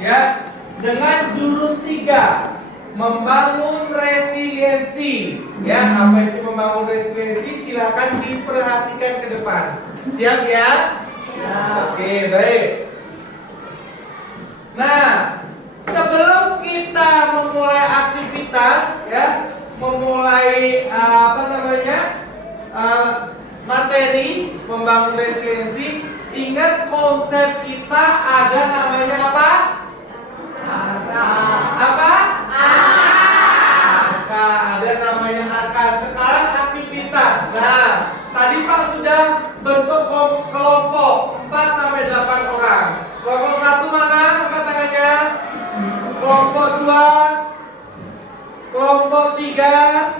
ya, dengan jurus 3, membangun resiliensi. Ya, apa itu membangun resiliensi? Silakan diperhatikan ke depan. Siap ya? Oke, baik. Nah, sebelum kita memulai aktivitas, ya, memulai materi membangun resiliensi, ingat konsep kita ada namanya apa? Apa? Angka. Ada namanya angka. Sekarang aktivitas. Nah, tadi Pak sudah bentuk kelompok 4 sampai 8 orang. Kelompok 1 mana? Angkat tangannya. Kelompok 2, kelompok 3,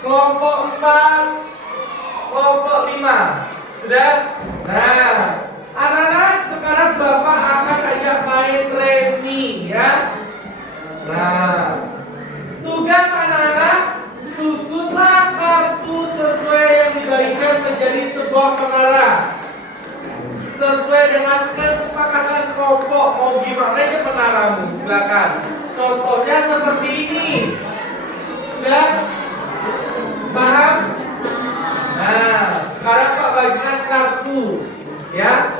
kelompok 4, kelompok 5. Sudah? Nah, anak-anak, sekarang Bapak akan ajak main remi ya. Nah, tugas anak-anak, susunlah kartu sesuai yang dibagikan menjadi sebuah menara. Sesuai dengan kesepakatan kelompok, mau gimana aja menaramu, silakan. Contohnya seperti ini. Sudah? Paham? Nah, sekarang Pak bagikan kartu, ya.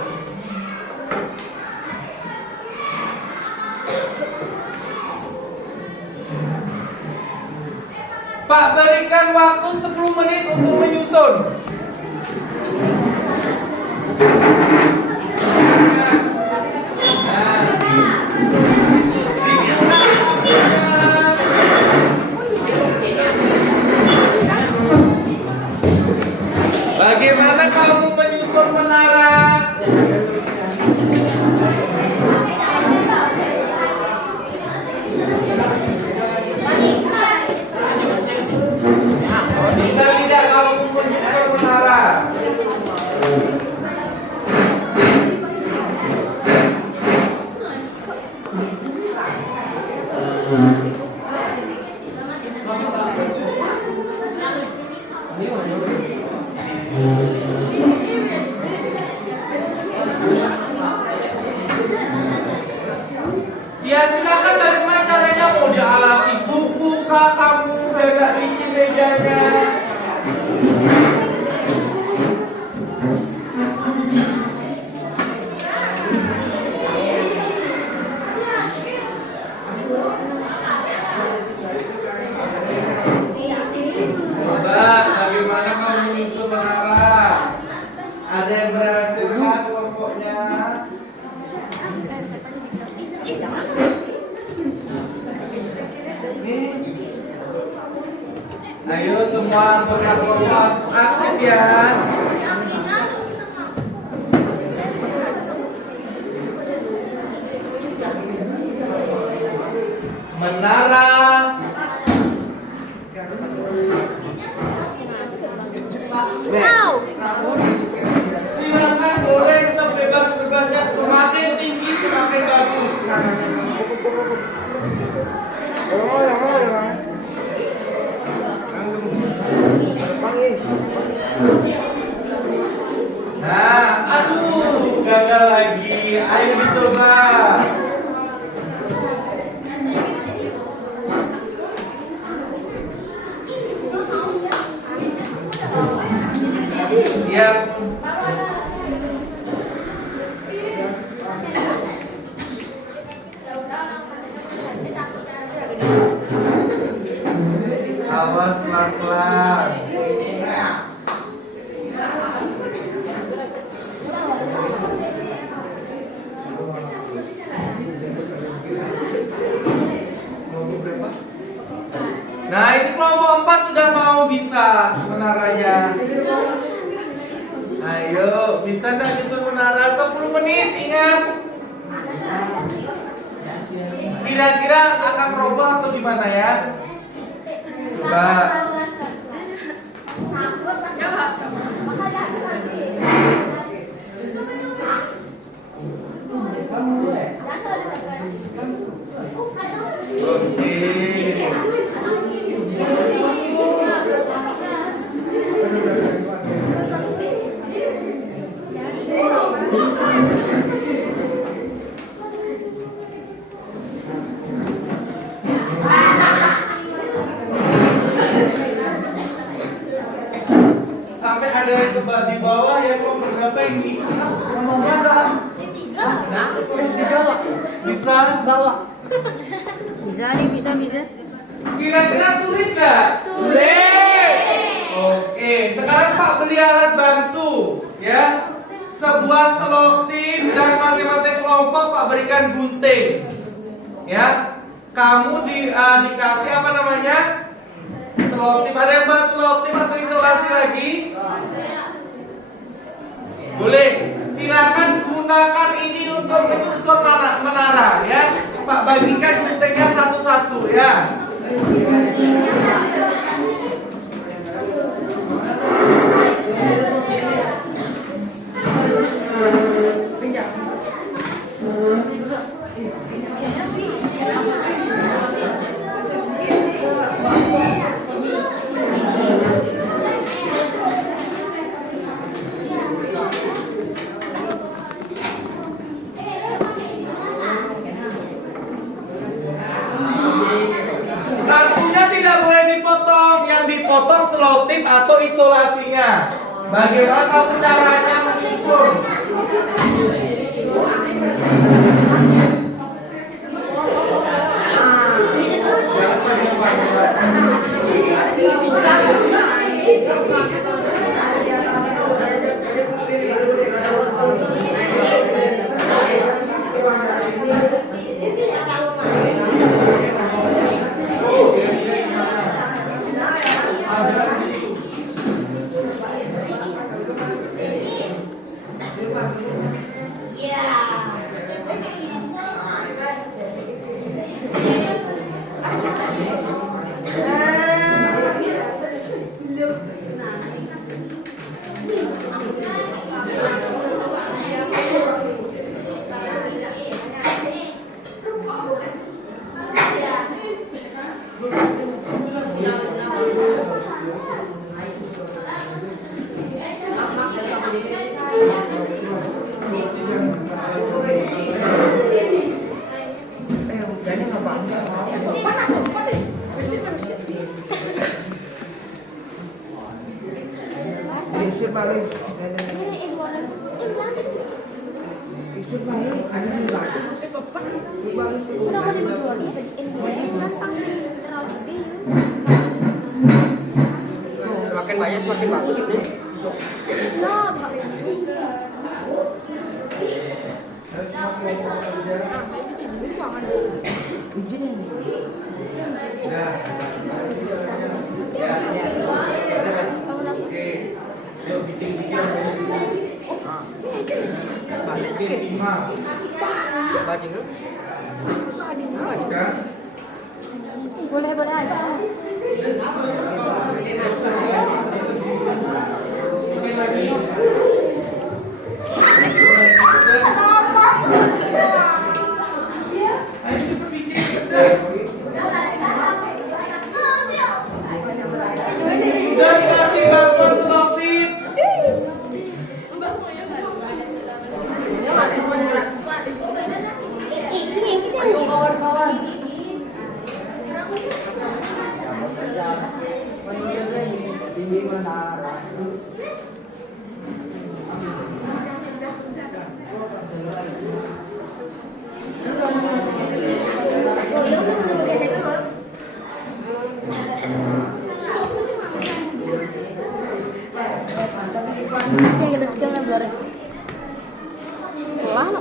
Pak berikan waktu 10 menit untuk menyusun. Bagaimana kamu menyusun menara? Bisa tidak kamu menyusun menara? Ya silakan, bagaimana caranya? Mau dialasi buku kah kamu, agak licin mejanya? Coba, bagaimana kamu menyusun menara? Ada yang berhasil kah kelompoknya? Ayo semua anggota kelompok aktif ya. Menara. Silakan boleh sebebas-bebasnya, semakin tinggi semakin bagus. Nah, aduh, gagal lagi. Ayo dicoba. Ya. Awas pelan-pelan. Nah, ini kelompok 4 sudah mau bisa menaranya. Ayo, bisa nggak nyusun menara 10 menit, ingat. Kira-kira akan roboh atau gimana ya? Coba. Oke. Peggy? Bisa? Bisa nih, bisa. Kira-kira sulit nggak? Sulit. Oke, sekarang Pak beli alat bantu, ya. Sebuah selotip dan masing-masing kelompok Pak berikan gunting, ya. Kamu dikasih apa namanya? Selotip. Ada yang buat selotip atau isolasi lagi? Boleh. Silakan gunakan ini untuk menyusun menara, ya. Pak bagikan guntingnya satu-satu, ya. Kartunya tidak boleh dipotong, yang dipotong selotip atau isolasinya. Bagaimana kamu caranya menyusun? Semakin banyak semakin bagus. Boleh aja. Sudah dikasih bantuan selotip. Jangan biarin. Pelan.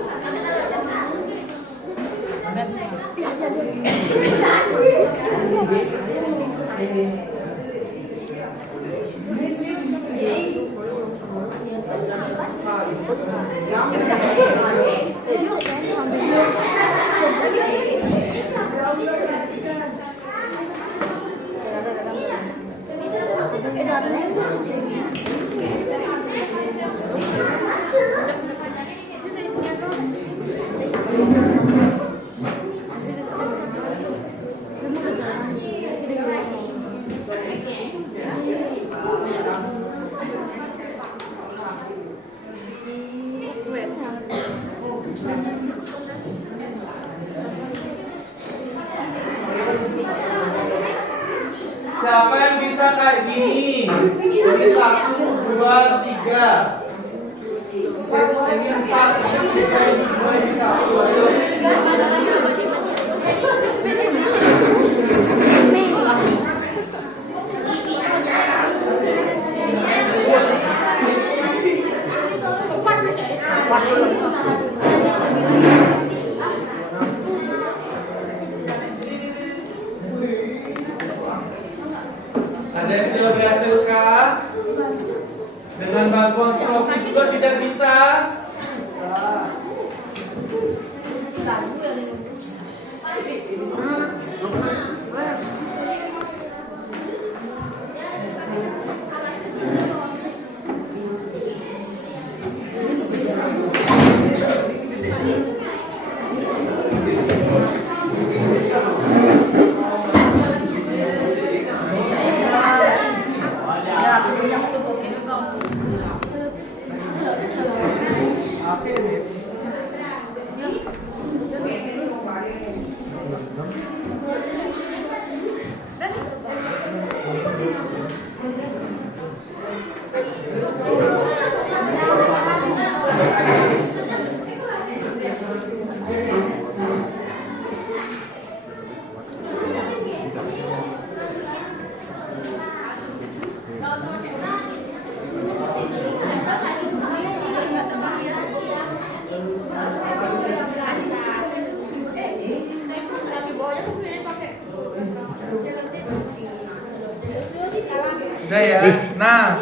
Siapa yang bisa kayak gini? Ini 1, 2, 3. ini 4, ini 1. Ada yang sudah berhasil kah? Dengan bantuan selopis juga tidak bisa. Udah ya. Nah,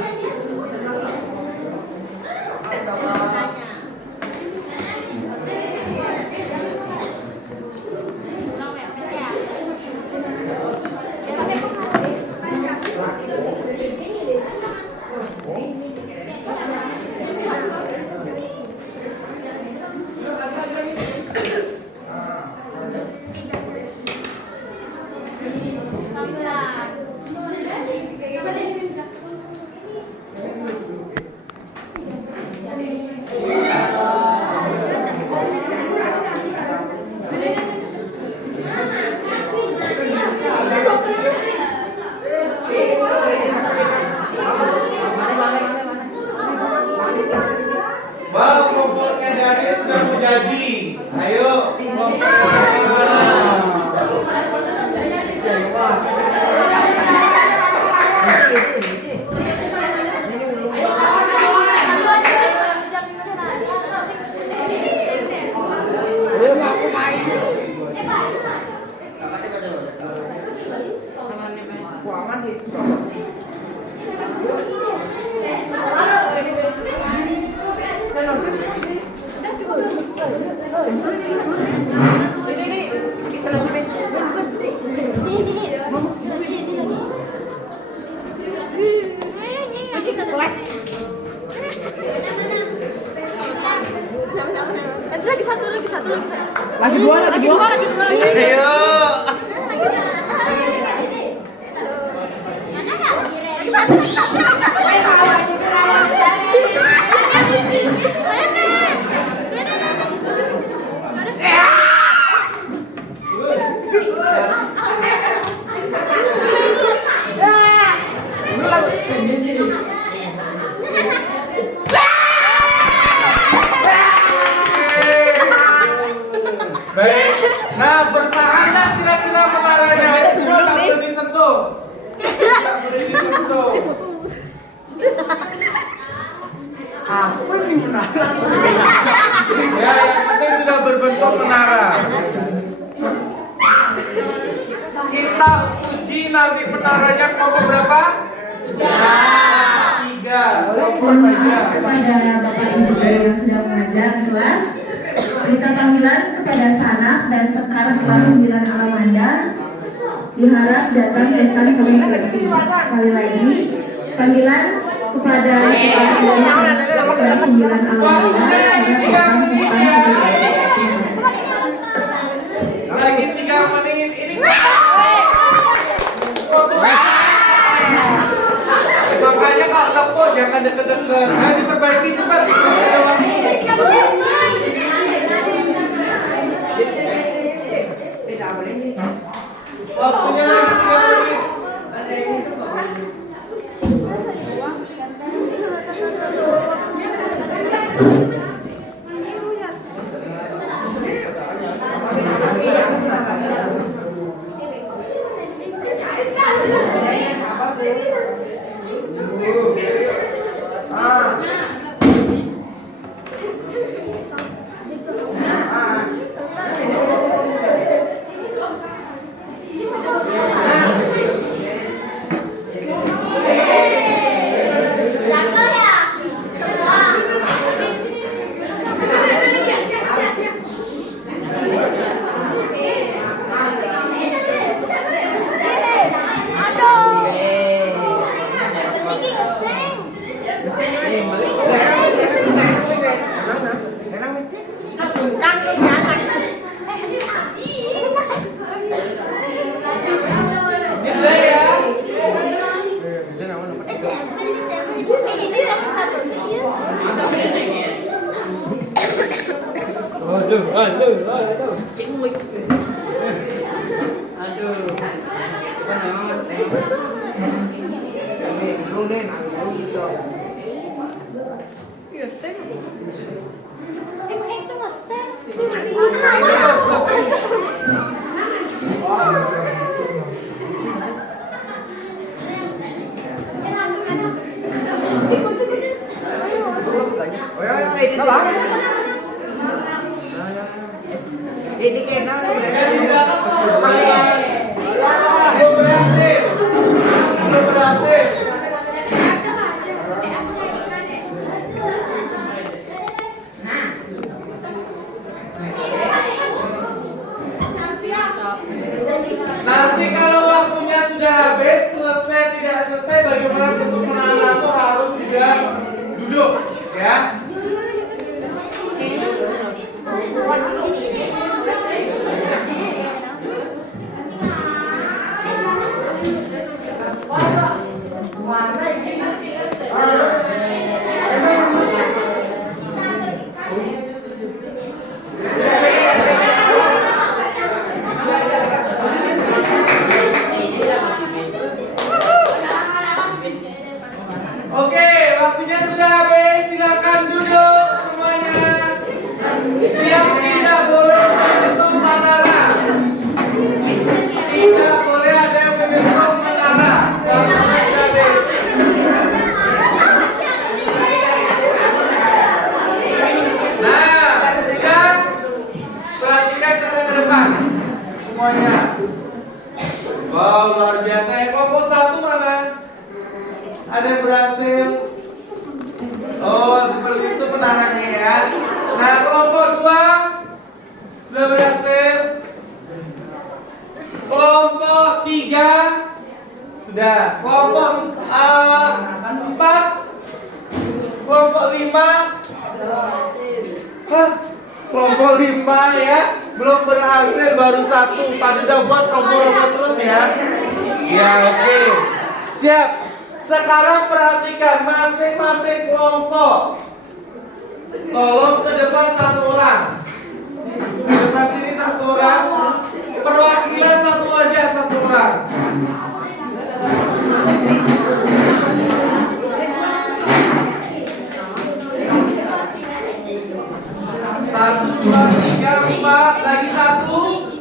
kelompoknya dari sudah mau jadi. Ayo, Lagi dua. ayo. Baik. Nah, bertahanlah kira-kira menaranya. Itu tak boleh disentuh. Tak boleh disentuh. Apa ini menara? Ya, yang penting sudah berbentuk menara. Kita uji nanti menaranya kelompok berapa? 3. Mohon maaf kepada Bapak Ibu yang sedang mengajar kelas. Berita panggilan kepada Sanak dan Sekar kelas 9 Alamanda diharap datang ke stand komunikasi. Sekali lagi, panggilan kepada Sekar kelas 9 Alamanda diharap datang ke stand komunikasi. Lagi 3 menit. Ini makanya kalau tepuk jangan deket-deket. Ayo diperbaiki cepat. Waktunya lagi 3 menit. Ini kena Belum berhasil. Belum berhasil. Nanti kalau waktunya sudah habis, selesai tidak selesai, bagaimana untuk menahan itu harus sudah duduk, ya. Oke, waktunya sudah habis. Silakan duduk semuanya. Yang tidak boleh menyentuh menara. Tidak boleh ada yang menyentuh menara. Waktunya sudah habis. Nah, sudah. Perhatikan sampai ke depan. Semuanya. Wow, luar biasa. Kelompok satu mana? Ada yang berhasil? Oh, seperti itu menaranya ya. Nah, kelompok 2 sudah berhasil. Kelompok 3 sudah. Kelompok 4, kelompok 5. Hah? Kelompok 5 ya, belum berhasil, baru 1. Tadi udah buat robot-robot terus ya. Ya, oke. Siap. Sekarang perhatikan masing-masing kelompok. Tolong ke depan 1 orang. Ke depan sini 1 orang. Perwakilan 1 aja 1 orang. 1, 2, 3, 4, lagi 1.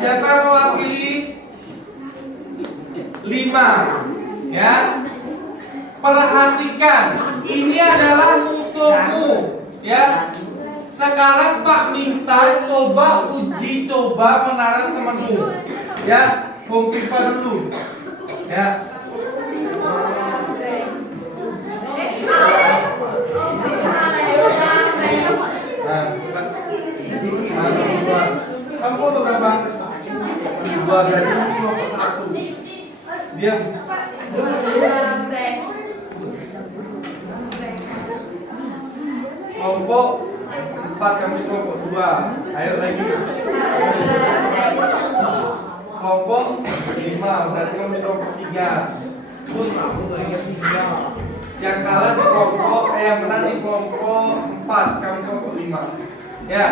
Siapa yang mewakili? 5, ya. Perhatikan, ini adalah musuhmu, ya. Sekarang Pak minta coba uji coba menara temanmu, ya. Bung Pipa dulu, ya. Nah, kamu berapa? 2 berarti kelompok 1. Diam. Kelompok 4 kami kelompok 2. Ayo lagi. Kelompok 5 berarti kami kelompok 3. Yang kalah di kelompok yang menang di kelompok 4, kami kelompok 5. Ya.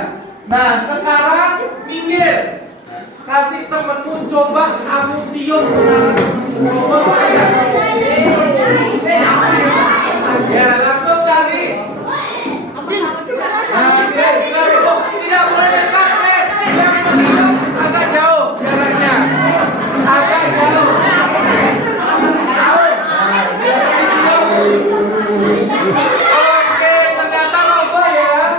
Nah, sekarang minggir. Kasih temenmu coba kamu tiup coba ya langsung cari. Nah, tidak boleh dekat, yang meniup agak jauh jaraknya, agak jauh. Oke, ternyata roboh ya.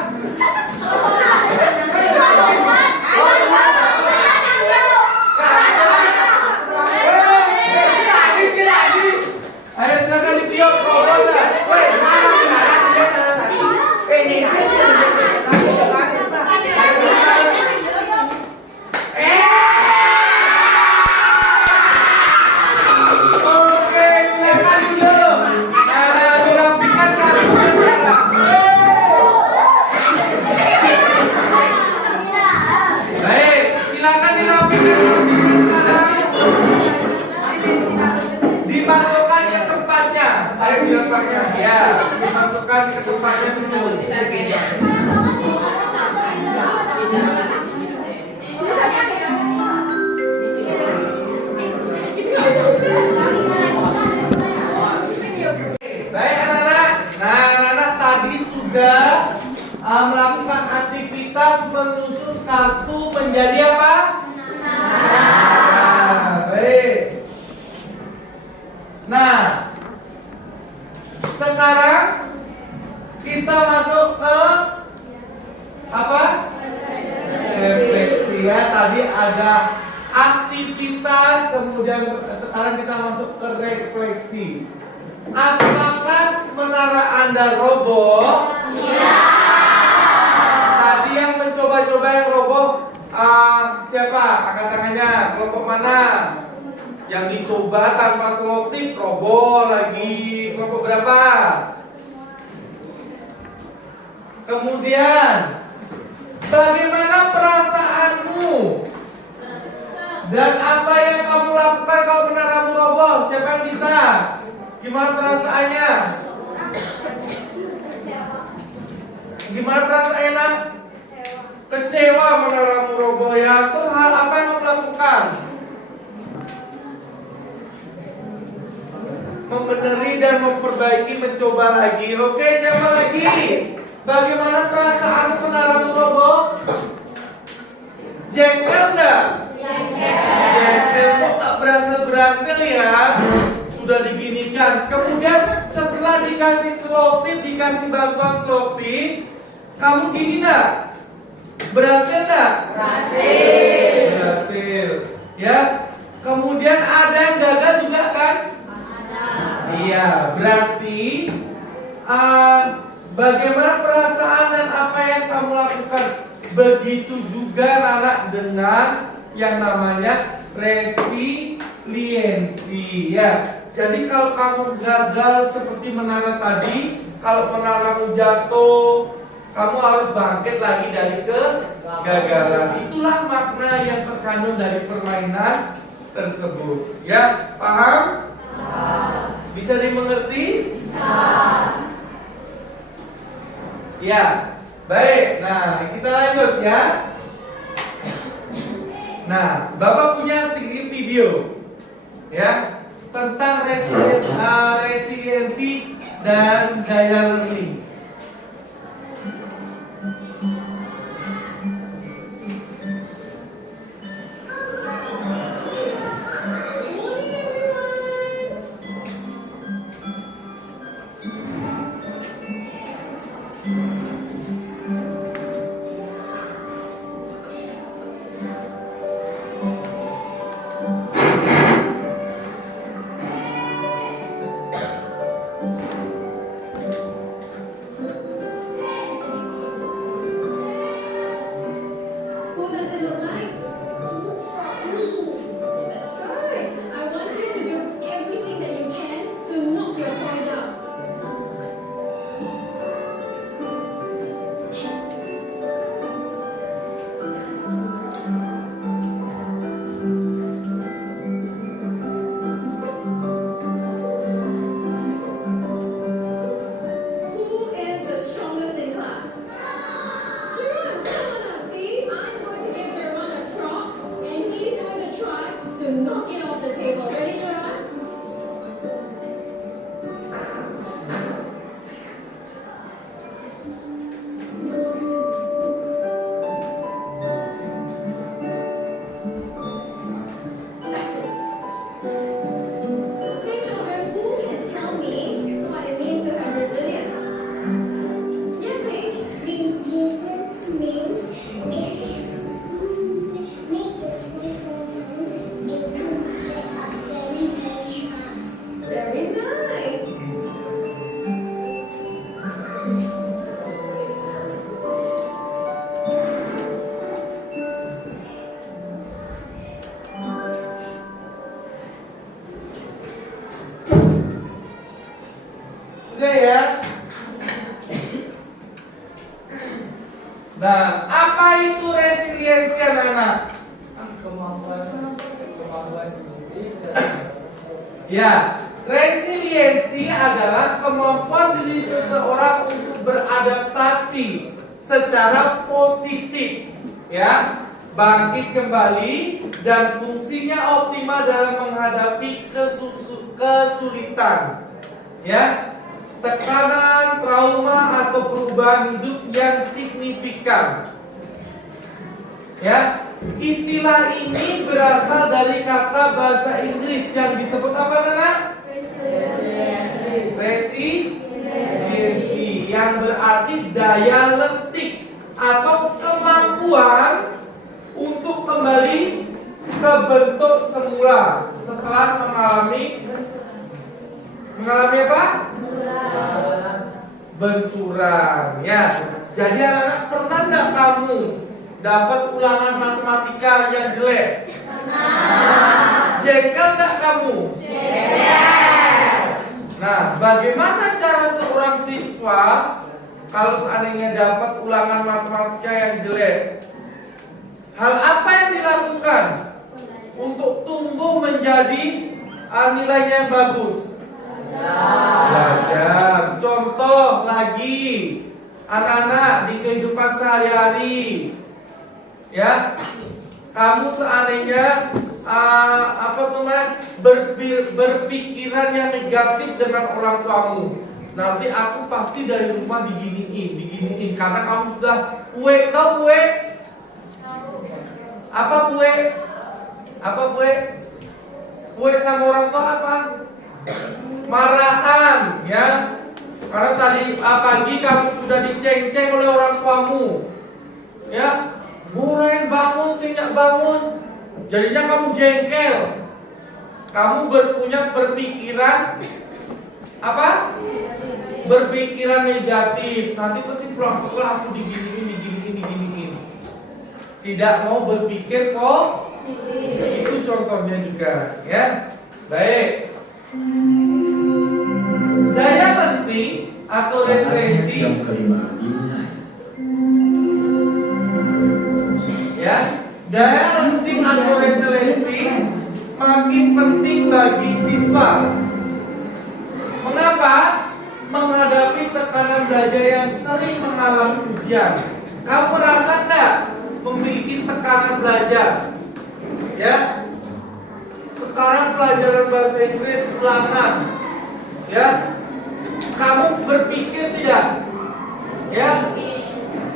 Ayo silakan ditiup roboh lah. Oke, silakan duduk. Nah, dirapikan rambutnya. Baik, silakan dirapikan rambutnya. Dimasukkan ke tempatnya. Ayo dimasukkan. Ya, dimasukkan ke tempatnya dulu. ya. Tadi ada aktivitas, kemudian sekarang kita masuk ke refleksi. Apakah menara Anda roboh? Iya. Tadi yang mencoba-coba yang roboh siapa? Angkat tangannya. Kelompok mana? Yang dicoba tanpa selotip roboh lagi. Kelompok berapa? Kemudian bagaimana perasaanmu? Dan apa yang kamu lakukan kalau menaramu roboh? Siapa yang bisa? Gimana perasaannya? Gimana perasaannya, Nak? Kecewa menaramu roboh ya. Terus hal apa yang kamu lakukan? Membenahi dan memperbaiki, mencoba lagi. Oke, siapa lagi? Bagaimana perasaan menaramu roboh? Jengkel enggak? Jengkel. Kok tak berhasil ya? Sudah diginikan. Kemudian setelah dikasih selotip, dikasih bantuan selotip, kamu gini enggak? Berhasil enggak? Berhasil. Ya. Kemudian ada yang gagal juga kan? Iya, berarti bagaimana perasaan dan apa yang kamu lakukan? Begitu juga anak dengan yang namanya resiliensi ya. Jadi kalau kamu gagal seperti menara tadi, kalau menaramu jatuh, kamu harus bangkit lagi dari kegagalan. Itulah makna yang terkandung dari permainan tersebut. Ya, paham? Bisa dimengerti? Ya, baik. Nah, kita lanjut ya. Nah, Bapak punya sedikit video ya tentang resiliensi dan gaya learning. Sudah ya. Nah, apa itu resiliensi anak-anak? Kemampuan ya, resiliensi adalah kemampuan diri seseorang untuk beradaptasi secara positif, ya, bangkit kembali dan fungsinya optimal dalam menghadapi kesulitan, ya, tekanan, trauma atau perubahan hidup yang signifikan. Ya, istilah ini berasal dari kata bahasa Inggris yang disebut apa, Nana? Resiliensi, yang berarti daya lentik atau kemampuan untuk ke bentuk semula setelah mengalami apa? Benturan. Ya. Jadi anak-anak, pernah enggak kamu dapat ulangan matematika yang jelek? Jengkel enggak kamu? Nah, bagaimana cara seorang siswa kalau seandainya dapat ulangan matematika yang jelek? Hal apa yang dilakukan untuk tumbuh menjadi nilainya yang bagus? Belajar. Contoh lagi, anak-anak di kehidupan sehari-hari, ya, kamu seandainya berpikiran yang negatif dengan orang tuamu, nanti aku pasti dari rumah diginiin karena kamu sudah tahu kue sama orang tua apa? Marahan, ya. Karena tadi pagi kamu sudah diceng-ceng oleh orang tuamu, ya. Burain bangun, sinyak bangun. Jadinya kamu jengkel. Kamu punya berpikiran apa? Berpikiran negatif. Nanti pasti pulang sekolah aku diginiin. Tidak mau berpikir kok. Itu contohnya juga, ya. Baik. Daya lenting atau referensi. Ya, daya lenting atau referensi makin penting bagi siswa. Mengapa? Menghadapi tekanan belajar yang sering mengalami ujian. Kamu merasa enggak memiliki tekanan belajar? Ya. Sekarang pelajaran bahasa Inggris ulangan. Ya. Kamu berpikir tidak? Ya.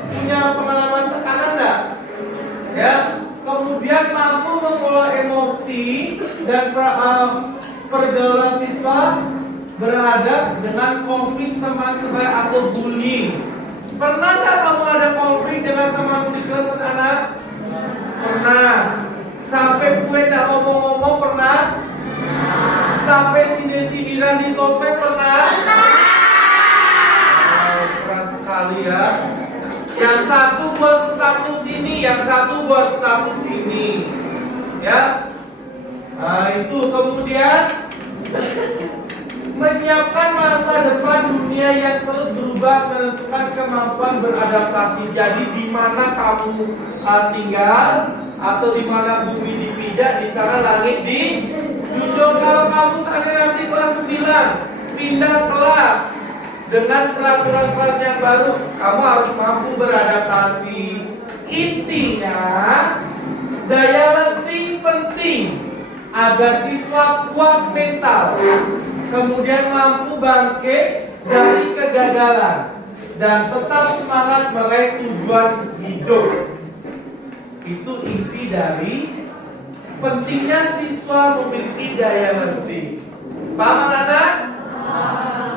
Punya pengalaman tekanan enggak? Ya. Kemudian mampu mengelola emosi dan pergaulan siswa berhadap dengan konflik teman sebaya atau bullying. Pernah tak kamu ada konflik dengan temanmu di kelas anak? Pernah. Sampai kue tak ngomong-ngomong pernah? Sampai sindir-sindiran di sosmed pernah? Keras sekali ya. Yang satu buat status ini, yang satu buat status ini, ya. Nah itu kemudian menyiapkan masa depan dunia yang terus berubah, menentukan kemampuan beradaptasi. Jadi di mana kamu tinggal atau di mana bumi dipijak, di sana langit dijunjung. Kalau kamu nanti kelas 9 pindah kelas dengan peraturan kelas yang baru, kamu harus mampu beradaptasi. Intinya daya lenting penting agar siswa kuat mental, kemudian mampu bangkit dari kegagalan dan tetap semangat meraih tujuan hidup. Itu inti dari pentingnya siswa memiliki daya lenting. Paham anak-anak?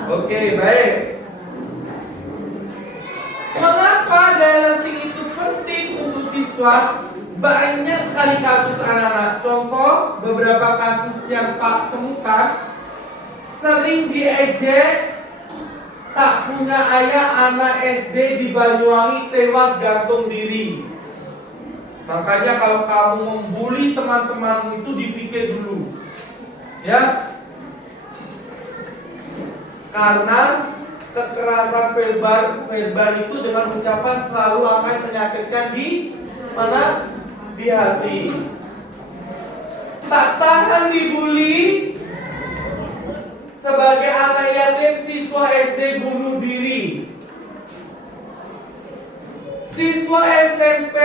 Oke, baik. Mengapa daya lenting itu penting untuk siswa? Banyak sekali kasus anak-anak. Contoh beberapa kasus yang Pak temukan. Sering diejek, tak punya ayah, anak SD di Banyuwangi tewas gantung diri. Makanya kalau kamu membuli teman-temanmu itu dipikir dulu, ya. Karena kekerasan verbal itu dengan ucapan selalu akan menyakitkan di mana? Di hati. Tak tahan dibuli, sebagai anak yatim siswa SD bunuh diri. Siswa SMP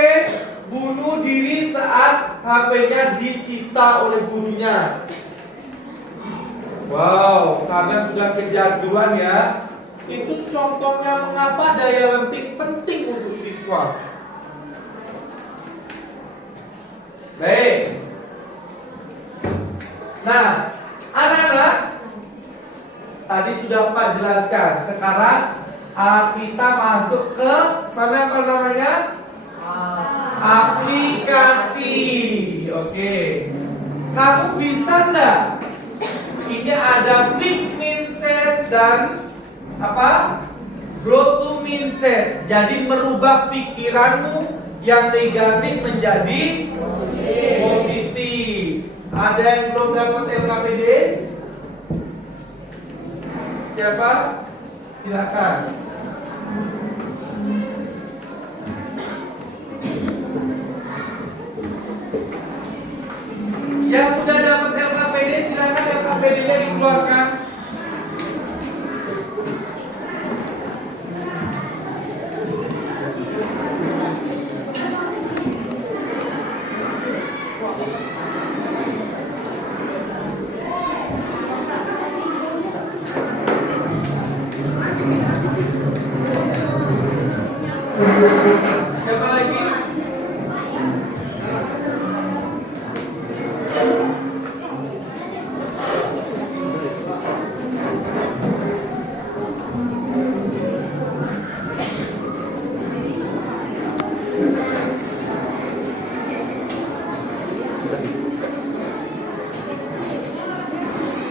bunuh diri saat HP-nya disita oleh gurunya. Wow, karena sudah kejagoan ya. Itu contohnya mengapa daya lenting penting untuk siswa. Baik. Nah, anak-anak, tadi sudah Pak jelaskan. Sekarang kita masuk ke mana namanya? Aplikasi. Oke. Kamu bisa enggak? Ini ada fixed mindset dan apa? Growth mindset. Jadi merubah pikiranmu yang negatif menjadi positif. Ada yang belum dapat LKPD? Siapa? Silakan. Yang sudah dapat LKPD silakan LKPD-nya dikeluarkan. Siapa lagi?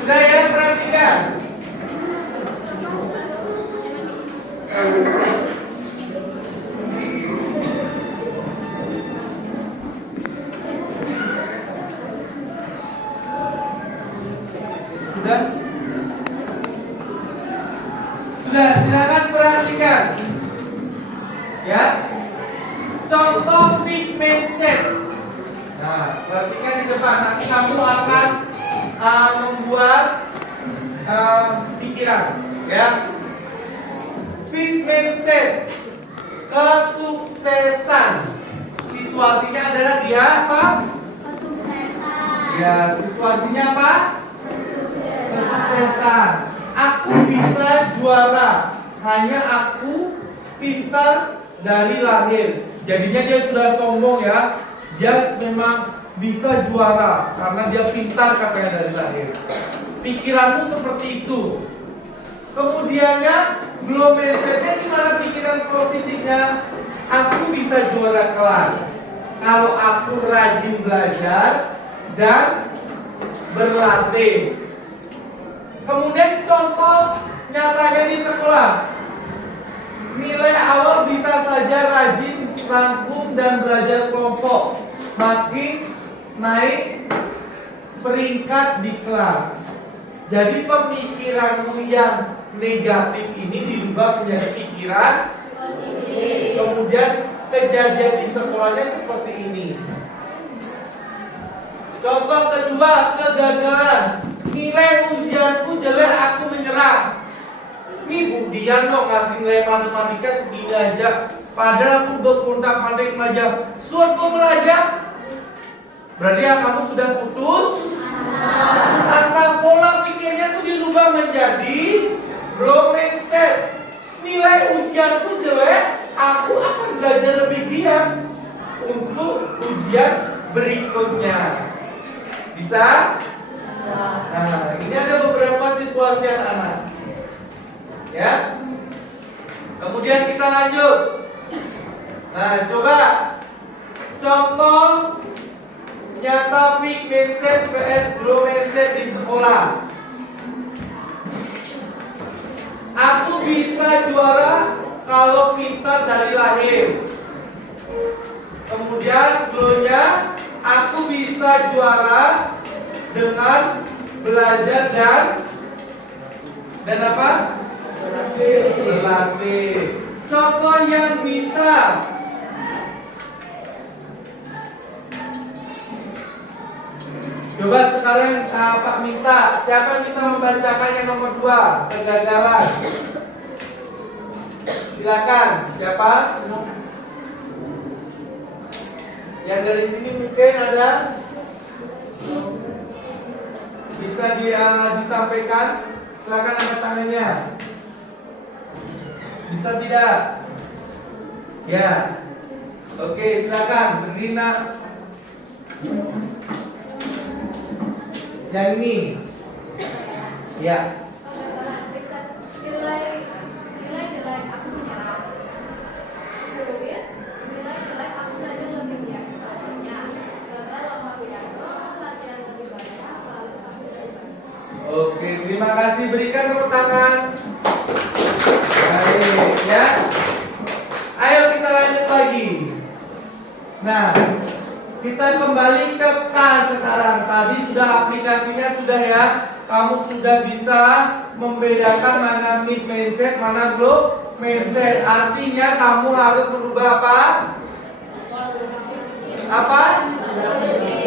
Sudah ya, perhatikan. Sudah, silakan perhatikan. Ya. Contoh fixed mindset. Nah, perhatikan di depan. Nanti kamu akan membuat pikiran, ya. Fixed mindset. Kesuksesan. Situasinya adalah dia apa? Kesuksesan. Ya, situasinya apa? Kesuksesan. Aku bisa juara, hanya aku pintar dari lahir. Jadinya dia sudah sombong ya. Dia memang bisa juara karena dia pintar katanya dari lahir. Pikiranmu seperti itu. Kemudiannya growth mindsetnya gimana pikiran positifnya? Aku bisa juara kelas kalau aku rajin belajar dan berlatih. Kemudian contoh nyatanya di sekolah. Nilai awal bisa saja rajin, rangkum dan belajar kelompok. Makin naik peringkat di kelas. Jadi pemikiranmu yang negatif ini dirubah menjadi pikiran positif. Kemudian kejadian di sekolahnya seperti ini. Contoh kedua, kegagalan. Nilai ujianku jelek, aku menyerah. Ini Budian dong ngasih nilai matematika segini aja. Padahal aku berkontak-kontak aja. Suat gue belajar. Berarti ya kamu sudah putus asa. Pola pikirnya tuh dirubah menjadi growth mindset. Nilai ujianku jelek, aku akan belajar lebih giat untuk ujian berikutnya. Bisa? Nah, ini ada beberapa situasi anak-anak. Ya. Kemudian kita lanjut. Nah, coba contoh nyata fixed mindset vs growth mindset di sekolah. Aku bisa juara kalau pintar dari lahir. Kemudian grow-nya, aku bisa juara dengan belajar dan apa? Berlatih. Contoh yang bisa. Coba sekarang Pak minta siapa yang bisa membacakan yang nomor 2, kegagalan. Silakan. Siapa? Yang dari sini mungkin ada bisa disampaikan. Silakan angkat tangannya. Bisa tidak? Ya. Oke, silakan berdiri nak. Yang ini. Ya. Nilai jelek aku menyerah. Kemudian nilai jelek aku belajar lebih giat. Gagal lomba pidato, latihan lebih banyak. Oke, terima kasih. Berikan tepuk tangan. Baik, ya. Ayo kita lanjut lagi. Nah, kita kembali ke K sekarang. Tadi sudah aplikasinya sudah ya. Kamu sudah bisa membedakan mana mid mindset, mana growth mindset. Artinya kamu harus merubah apa? Apa?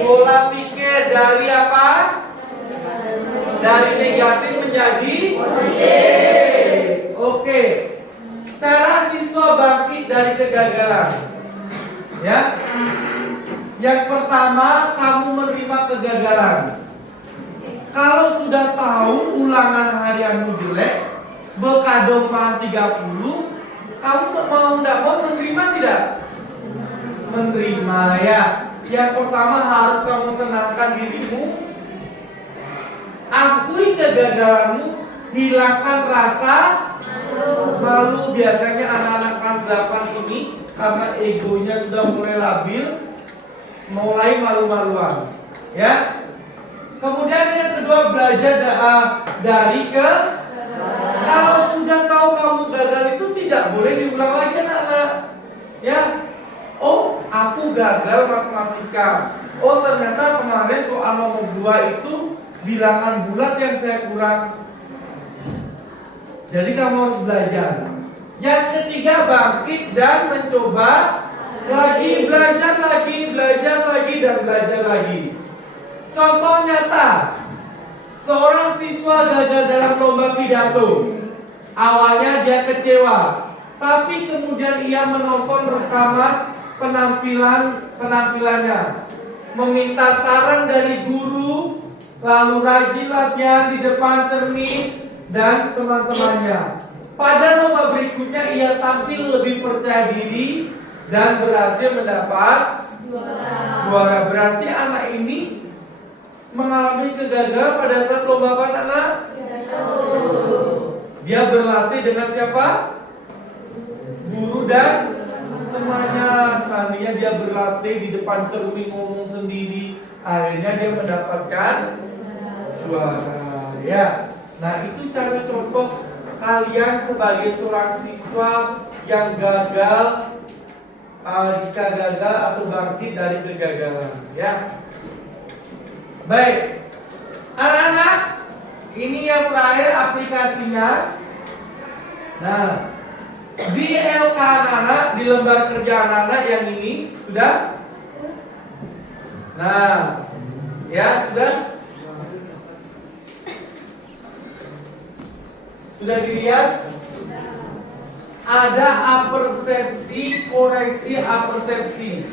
Pola pikir dari apa? Dari negatif menjadi positif. Oke. Cara siswa bangkit dari kegagalan. Ya. Yang pertama, kamu menerima kegagalan. Kalau sudah tahu ulangan harianmu jelek, bekadong 30, kamu mau tidak mau menerima tidak? Menerima ya. Yang pertama harus kamu tenangkan dirimu. Akui kegagalanmu, hilangkan rasa malu. Biasanya anak-anak kelas 8 ini karena egonya sudah mulai labil, mulai malu-maluan. Ya. Kemudian yang kedua, belajar dari kalau sudah tahu kamu gagal itu tidak boleh diulang lagi anak-anak. Ya. Oh, aku gagal matematika. Oh, ternyata kemarin soal nomor 2 itu bilangan bulat yang saya kurang. Jadi kamu harus belajar. Yang ketiga, bangkit dan mencoba lagi, belajar lagi, dan belajar lagi. Contoh nyata, seorang siswa gagal dalam lomba pidato. Awalnya dia kecewa, tapi kemudian ia menonton rekaman penampilannya, meminta saran dari guru, lalu rajin latihan di depan cermin dan teman-temannya. Pada lomba berikutnya ia tampil lebih percaya diri dan berhasil mendapat juara. Berarti anak ini mengalami kegagalan pada saat lomba apa anak? Dia berlatih dengan siapa? Guru dan temannya. Seandainya dia berlatih di depan cermin ngomong sendiri, akhirnya dia mendapatkan juara. Ya. Nah, itu cara contoh kalian sebagai seorang siswa yang gagal, jika gagal atau bangkit dari kegagalan. Ya. Baik, anak-anak, ini yang terakhir aplikasinya. Nah, di LK anak-anak, di lembar kerja anak-anak yang ini sudah. Nah, ya sudah. Sudah dilihat? Ada apersepsi, koreksi apersepsi.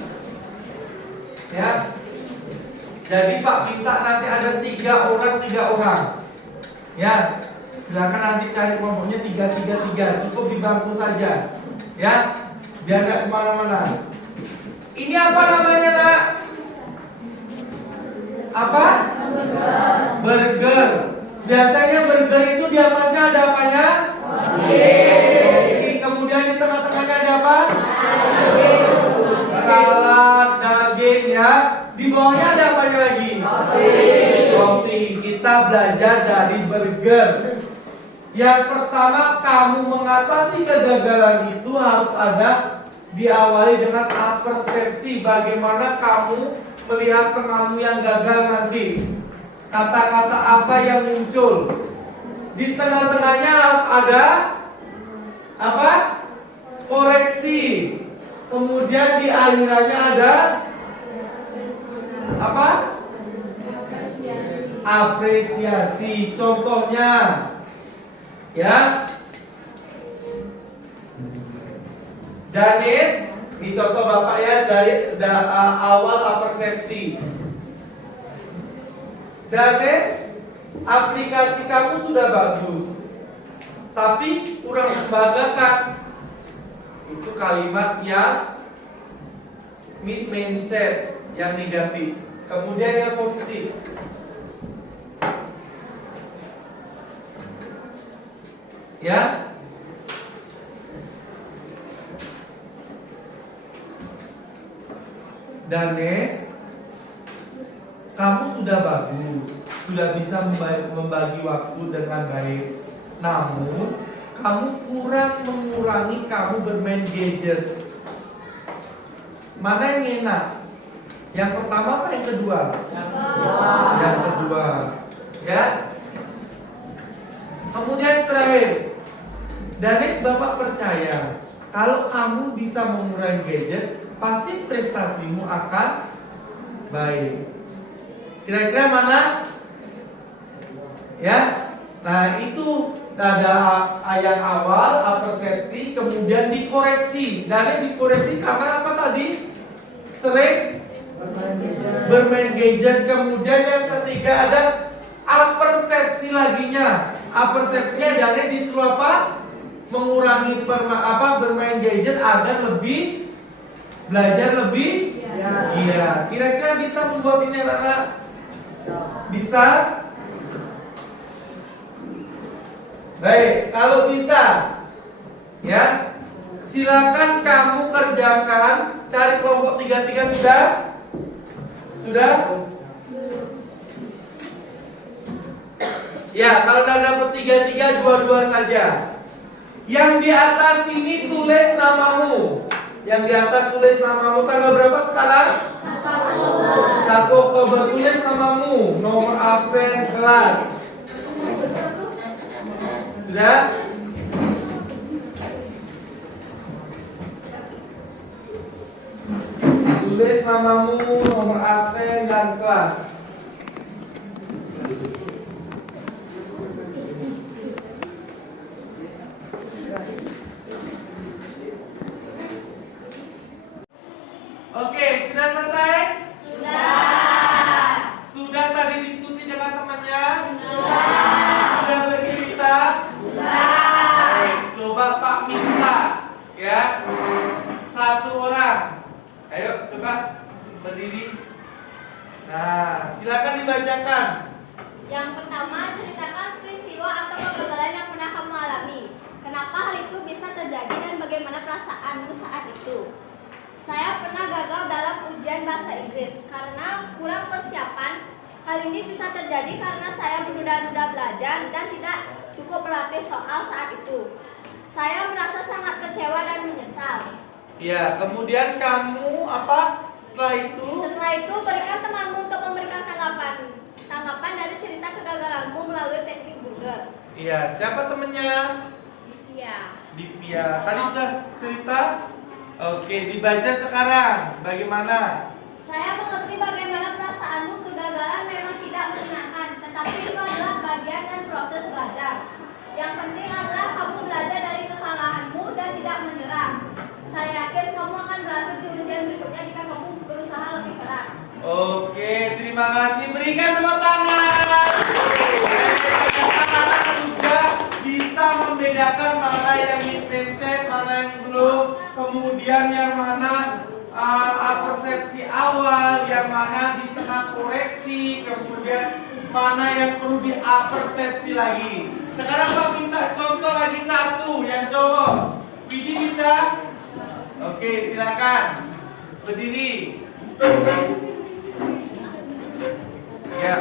Ya. Jadi Pak minta nanti ada 3 orang. Ya. Silakan nanti cari kelompoknya 3. Cukup di bangku saja. Ya. Biar nggak kemana-mana. Ini apa namanya, Nak? Apa? Burger. Biasanya burger itu di atasnya ada apanya? Kemudian di tengah-tengahnya ada apa? Salad, daging ya. Di bawahnya ada apanya lagi? Roti. Kita belajar dari burger. Yang pertama, kamu mengatasi kegagalan itu harus ada diawali dengan apersepsi. Bagaimana kamu melihat temanmu yang gagal nanti? Kata-kata apa yang muncul? Di tengah-tengahnya harus ada apa? Koreksi. Kemudian di akhirannya ada apa? Apresiasi. Contohnya, ya, Danis, dicontoh Bapak ya dari awal apersepsi. Danis, aplikasi kamu sudah bagus, tapi kurang membanggakan. Itu kalimat yang mid mindset, yang negatif. Kemudian yang positif. Ya. Danes, kamu sudah bagus, sudah bisa membagi waktu dengan baik. Namun, kamu kurang mengurangi kamu bermain gadget. Mana yang enak? Yang pertama apa yang kedua? Yang kedua. Ya. Kemudian terakhir, Danes Bapak percaya kalau kamu bisa mengurangi gadget, pasti prestasimu akan baik. Kira-kira mana? Ya. Nah, itu ada ayat awal, persepsi, kemudian dikoreksi. Danes dikoreksi karena apa tadi? Sering bermain gadget. Kemudian yang ketiga ada apersepsi laginya. Apersepsinya Danes disuruh apa? Mengurangi bermain gadget agar lebih belajar lebih. Iya. Kira-kira bisa membuat ini anak-anak? Bisa? Baik, kalau bisa, ya, silakan kamu kerjakan. Cari kelompok 3-3 sudah? Sudah? Ya, kalau udah dapet 3-3, 2-2 saja. Yang di atas ini tulis namamu. Yang di atas tulis namamu. Tanggal berapa sekarang? 1 Oktober. Tulis namamu, nomor absen kelas. Sudah? Tulis namamu, nomor absen, dan kelas. Oke, sudah selesai? Sudah tadi diskusi dengan temannya? Sudah bercerita? Baik, coba Pak minta ya 1 orang. Ayo coba berdiri. Nah, silakan dibacakan. Yang pertama, ceritakan peristiwa atau kegagalan yang pernah kamu alami. Kenapa hal itu bisa terjadi dan bagaimana perasaanmu saat itu? Saya pernah gagal dalam ujian bahasa Inggris karena kurang persiapan. Hal ini bisa terjadi karena saya menunda-nunda belajar dan tidak cukup berlatih soal saat itu. Saya merasa sangat kecewa dan menyesal. Ya, kemudian kamu apa setelah itu? Setelah itu, berikan temanmu untuk memberikan tanggapan dari cerita kegagalanmu melalui teknik Burger. Iya, siapa temennya? Ya. Divya. Tadi sudah cerita? Oke, dibaca sekarang. Bagaimana? Saya mengerti bagaimana perasaanmu. Kegagalan memang tidak menyenangkan, tetapi itu adalah bagian dan proses belajar. Yang penting adalah kamu belajar dari kesalahanmu dan tidak menyerah. Saya yakin kamu akan berhasil di ujian berikutnya jika kamu berusaha lebih keras. Oke, terima kasih. Berikan tepuk tangan. Anak-anak sudah bisa membedakan mana yang mindset, mana yang belum. Kemudian yang mana persepsi awal, yang mana di tengah koreksi, kemudian mana yang perlu diapersepsi lagi. Sekarang Pak minta contoh lagi 1 yang cowok. Widi bisa? Oke, silakan berdiri. Ya.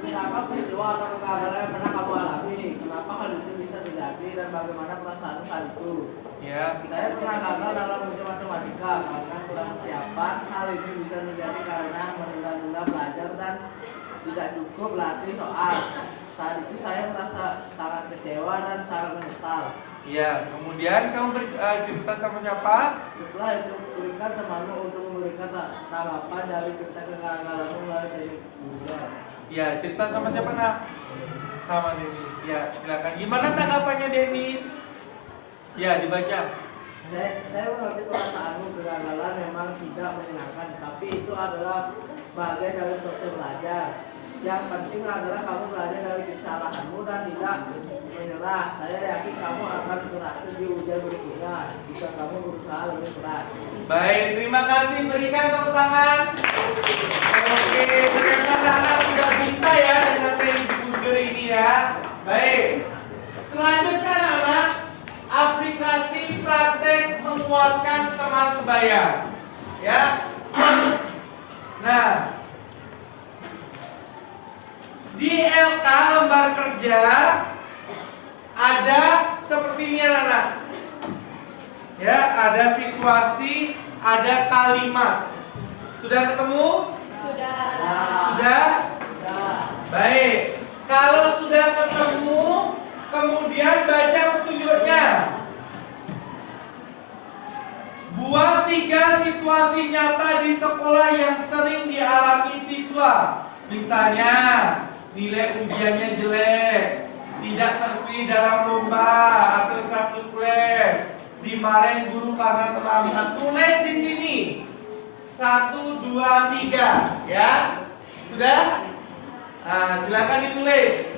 Kenapa peristiwa atau kegagalan yang pernah kamu alami? Kenapa hal itu bisa terjadi dan bagaimana perasaan saat itu? Ya. Saya pernah gagal dalam ujian matematika karena kurang persiapan. Hal ini bisa terjadi karena menunda-nunda belajar dan tidak cukup latih soal. Saat itu saya merasa sangat kecewa dan sangat menyesal. Ya, kemudian kamu cerita sama siapa? Setelah itu, berikan temanmu untuk memberikan tanggapan dari cerita kegagalanmu melalui teknik Burger. Ya, cerita sama siapa nak? Sama Denis. Ya, silakan. Gimana tanggapannya Denis? Ya, dibaca. Saya mengerti perasaanmu. Kegagalan memang tidak menyenangkan, tapi itu adalah bagian dari proses belajar. Yang penting adalah kamu belajar dari kesalahanmu dan tidak menyerah. Saya yakin kamu akan berhasil di ujian berikutnya jika kamu berusaha lebih keras. Baik, terima kasih. Berikan tepuk tangan. Oke, ternyata anak sudah bisa ya dengan teknik Burger ini ya. Baik. Selanjutnya anak, aplikasi praktek menguatkan teman sebaya. Ya. Nah, Di LK lembar kerja ada seperti ini anak-anak. Ya, ada situasi, ada kalimat. Sudah ketemu? Sudah. Sudah? Baik. Kalau sudah ketemu, kemudian baca petunjuknya. Buat 3 situasi nyata di sekolah yang sering dialami siswa. Misalnya, nilai ujiannya jelek, tidak terpilih dalam lomba atau ekstrakurikuler, dimarahin guru karena terlambat. Tulis di sini. 1, 2, 3, ya. Sudah? Nah, silakan ditulis.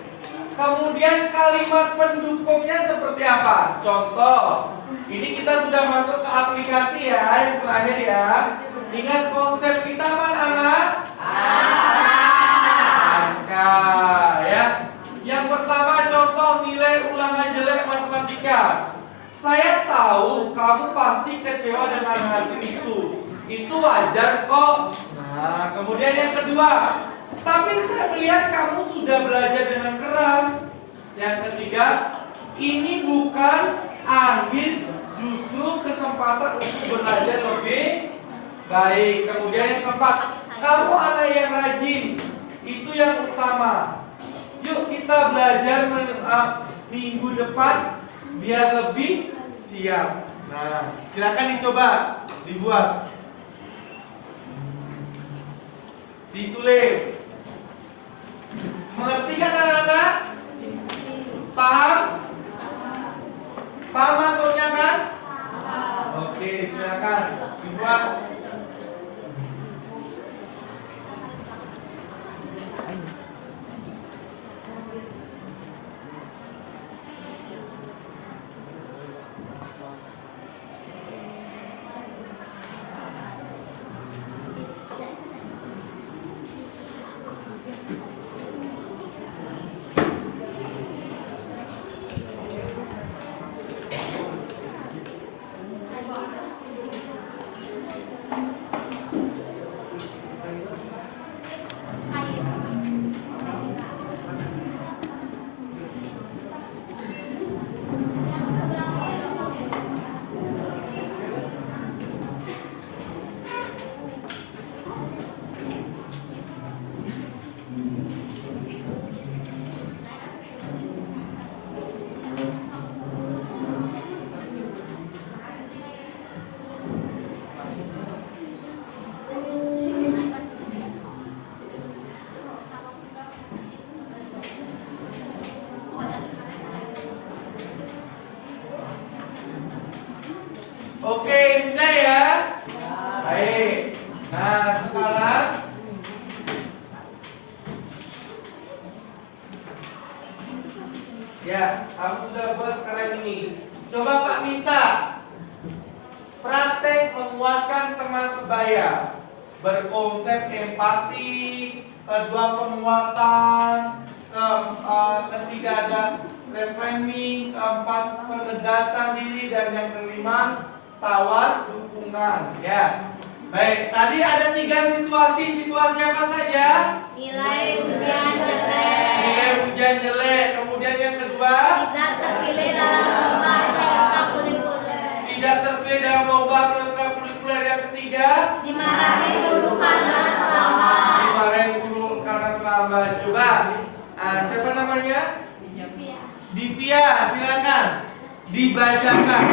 Kemudian kalimat pendukungnya seperti apa? Contoh, ini kita sudah masuk ke aplikasi ya, yang terakhir ya. Ingat konsep kita apa anak? Angka ya. Yang pertama contoh nilai ulangan jelek matematika. Saya tahu kamu pasti kecewa dengan hasil itu. Itu wajar kok. Nah, kemudian yang kedua, tapi saya melihat kamu sudah belajar dengan keras. Yang ketiga, ini bukan akhir, justru kesempatan untuk belajar lebih baik. Kemudian yang keempat, kamu anak yang rajin. Itu yang utama. Yuk kita belajar minggu depan biar lebih siap. Nah, silakan dicoba, dibuat, ditulis. Mengerti kan anak-anak? Paham? Paham maksudnya kan? Oke, silakan dibuat. Oke, sudah ya? Baik. Nah, sekarang ya, aku sudah buat sekarang ini. Coba Pak minta praktek menguatkan teman sebaya, berkonsep empati, kedua penguatan, ketiga ada reframing, keempat penegasan diri, dan yang kelima tawar dukungan. Ya, baik. Tadi ada 3 situasi. Situasi apa saja? Nilai ujian jelek. Nilai ujian jelek. Kemudian yang kedua, Tidak terpilih dalam lomba ekstrakurikuler. tidak terpilih dalam lomba ekstrakurikuler. Yang ketiga, Dimarahi guru karena terlambat. dimarahin guru karena terlambat. Coba, siapa namanya? Divya, silakan dibacakan.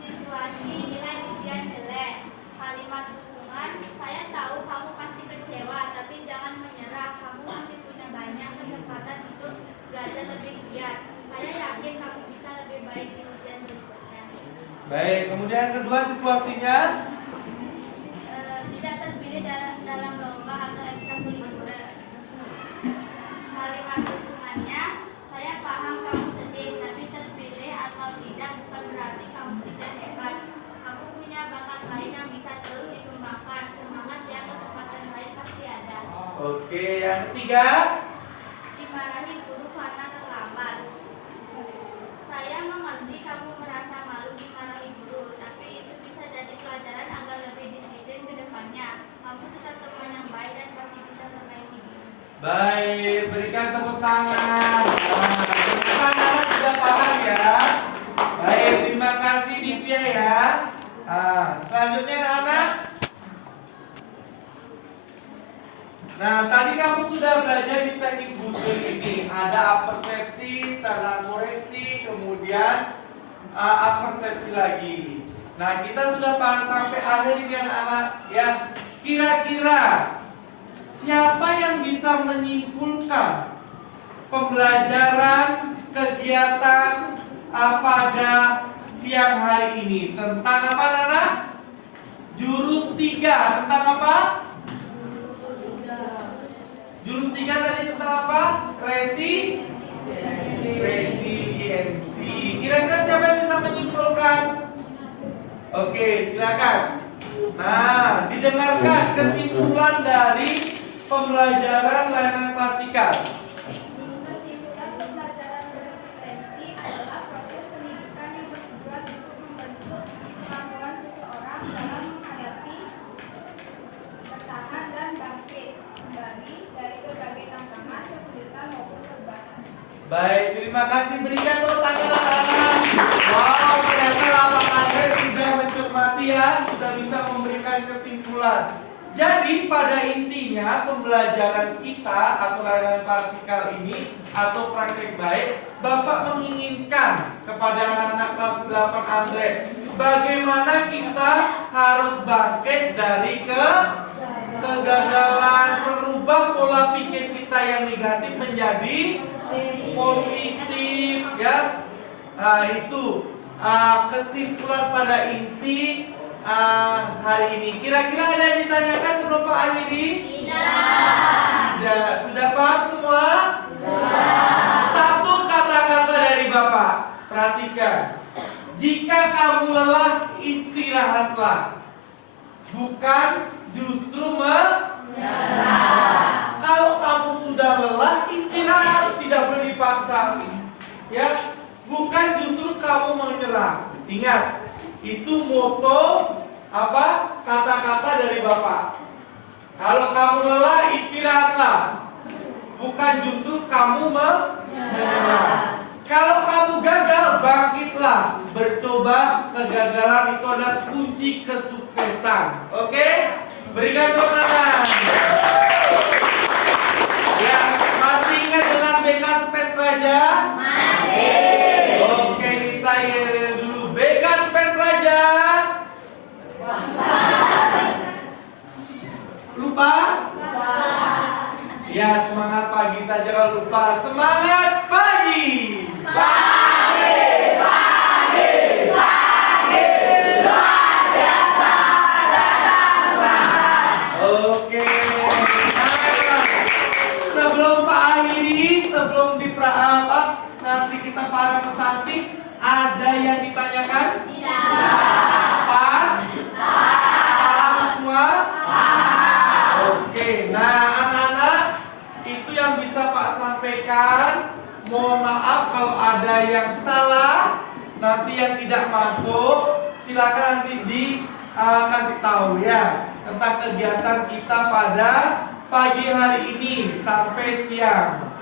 Situasi nilai ujian jelek. Kalimat dukungan, saya tahu kamu pasti kecewa, tapi jangan menyerah. Kamu masih punya banyak kesempatan untuk belajar lebih giat. Saya yakin kamu bisa lebih baik di ujian berikutnya. Baik, kemudian yang kedua situasinya, Tidak terpilih dalam lomba atau ekstrakurikuler. Kalimat dukungannya, saya paham kamu sedih, tapi terpilih atau tidak bukan berarti kamu tidak hebat. Kamu punya bakat lain yang bisa terus dikembangkan. Semangat ya, kesempatan lain pasti ada. oke. Yang ketiga, Dimarahi guru karena terlambat. Saya mengerti kamu merasa malu dimarahi guru, tapi itu bisa jadi pelajaran agar lebih disiplin ke depannya. Kamu tetap teman yang baik dan pasti bisa perbaiki diri. Baik, berikan tepuk tangan. Nah, anak sudah paham ya. Baik, terima kasih Divya ya. Selanjutnya anak-anak. Nah, tadi kamu sudah belajar di teknik butuh ini. Ada apersepsi, tanda koreksi, kemudian apersepsi lagi. Nah, kita sudah paham sampai akhir ini anak-anak ya. Kira-kira siapa yang bisa menyimpulkan pembelajaran kegiatan pada siang hari ini tentang apa anak-anak? Jurus 3 tentang apa? Jurus 3 tadi tentang apa? Resiliensi. Kira-kira siapa yang bisa menyimpulkan? Oke, silakan. Nah, didengarkan kesimpulan dari pembelajaran layanan klasikal. Kesimpulan pembelajaran resiliensi adalah proses pendidikan yang bertujuan untuk membentuk kemampuan seseorang dalam menghadapi, bertahan dan bangkit kembali dari berbagai tantangan, kesulitan maupun perubahan. Baik, terima kasih. Berikan tepuk tangan anak-anak. Wow, ternyata Bapak Andre sudah mencermati ya, sudah bisa memberikan kesimpulan. Jadi pada intinya pembelajaran kita atau layanan klasikal ini atau praktek baik, Bapak menginginkan kepada anak-anak kelas 8 Andre, bagaimana kita harus bangkit dari kegagalan, merubah pola pikir kita yang negatif menjadi positif ya. Nah, itu kesimpulan pada inti hari ini. Kira-kira ada yang ditanyakan sebelum Pak akhiri? Tidak. Sudah paham semua? Satu kata-kata dari Bapak. Perhatikan. Jika kamu lelah, istirahatlah. Bukan justru menyerah. Kalau kamu sudah lelah, istirahat, tidak boleh dipaksa. Ya, bukan justru kamu menyerah. Ingat, itu moto apa? Kata-kata dari Bapak. Kalau kamu lelah, istirahatlah. Bukan justru kamu menyerah. Kalau kamu gagal, bangkitlah. Bercoba, kegagalan itu adalah kunci kesuksesan. Oke? Berikan tepuk tangan. Ya, masih ingat dengan Bekas Petraja? Masih. Oke, kita yel dulu. Bekas Petraja. Lupa? Ya, semangat pagi saja kalau lupa. Semangat pagi. Oke. Nah, sebelum Pak akhiri, sebelum diperapat, nanti kita para pesantik, ada yang ditanyakan? Tidak. Pas? Pas semua? Oke. Nah, anak-anak, itu yang bisa Pak sampaikan. Mohon maaf kalau ada yang salah, nanti yang tidak masuk, silakan nanti dikasih tahu ya tentang kegiatan kita pada pagi hari ini sampai siang.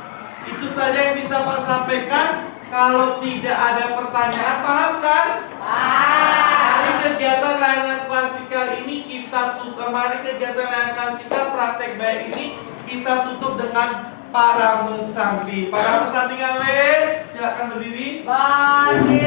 Itu saja yang bisa Pak sampaikan. Kalau tidak ada pertanyaan, paham kan? Hari kegiatan layanan klasikal ini kita tutup. Hari kegiatan layanan klasikal praktek baik ini kita tutup dengan para mesanti. Para mesanti ngalir, silakan berdiri. Pagi.